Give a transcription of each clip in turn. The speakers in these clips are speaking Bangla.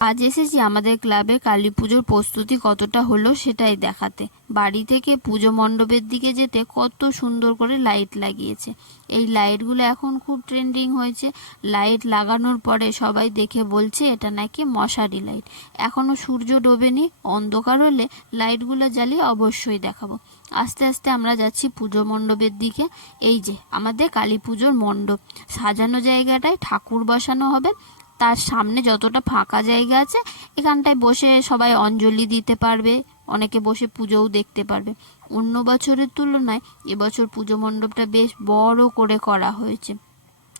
আজ এসেছি আমাদের ক্লাবে। কালী পুজোর প্রস্তুতি কতটা হলো সেটাই দেখাতে। বাড়ি থেকে পুজো মণ্ডপের দিকে যেতে কত সুন্দর করে লাইট লাগিয়েছে। এই লাইটগুলো এখন খুব ট্রেন্ডিং হয়েছে। লাইট লাগানোর পরে সবাই দেখে বলছে, এটা নাকি মশারি লাইট। এখনও সূর্য ডোবেনি, অন্ধকার হলে লাইটগুলো জ্বালিয়ে অবশ্যই দেখাবো। আস্তে আস্তে আমরা যাচ্ছি পুজো মণ্ডপের দিকে। এই যে, আমাদের কালী পুজোর মণ্ডপ। সাজানো জায়গাটায় ঠাকুর বসানো হবে। তার সামনে যতটা ফাঁকা জায়গা আছে, এখানটায় বসে সবাই অঞ্জলি দিতে পারবে, অনেকে বসে পুজোও দেখতে পারবে। অন্য বছরের তুলনায় এবছর পুজো মণ্ডপটা বেশ বড় করে করা হয়েছে।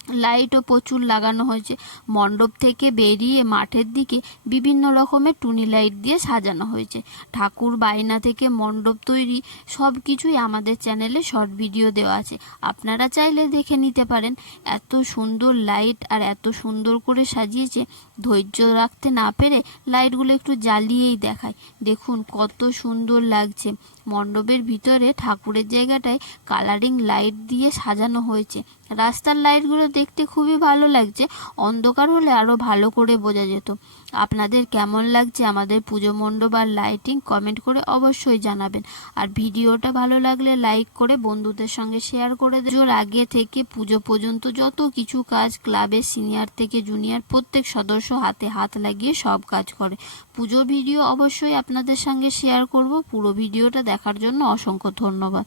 লাইটও প্রচুর লাগানো হয়েছে। মণ্ডপ থেকে বেরিয়ে মাঠের দিকে বিভিন্ন রকমের টুনি লাইট দিয়ে সাজানো হয়েছে। ঠাকুর বায়না থেকে মণ্ডপ তৈরি সব কিছুই আমাদের চ্যানেলে শর্ট ভিডিও দেওয়া আছে। আপনারা চাইলে দেখে নিতে পারেন। এত সুন্দর লাইট আর এত সুন্দর করে সাজিয়েছে, ধৈর্য রাখতে না পেরে লাইটগুলো একটু জ্বালিয়েই দেখায়। দেখুন কত সুন্দর লাগছে। মণ্ডপের ভিতরে ঠাকুরের জায়গাটায় কালারিং লাইট দিয়ে সাজানো হয়েছে। রাস্তার লাইটগুলো দেখতে খুবই ভালো লাগছে। অন্ধকার হলে আরও ভালো করে বোঝা যেত। আপনাদের কেমন লাগছে আমাদের পুজো মণ্ডপ আর লাইটিং কমেন্ট করে অবশ্যই জানাবেন। আর ভিডিওটা ভালো লাগলে লাইক করে বন্ধুদের সঙ্গে শেয়ার করে পুজোর আগে থেকে পুজো পর্যন্ত যত কিছু কাজ ক্লাবের সিনিয়র থেকে জুনিয়র প্রত্যেক সদস্য হাতে হাত লাগিয়ে সব কাজ করে। পুজো ভিডিও অবশ্যই আপনাদের সঙ্গে শেয়ার করব। পুরো ভিডিওটা দেখার জন্য অসংখ্য ধন্যবাদ।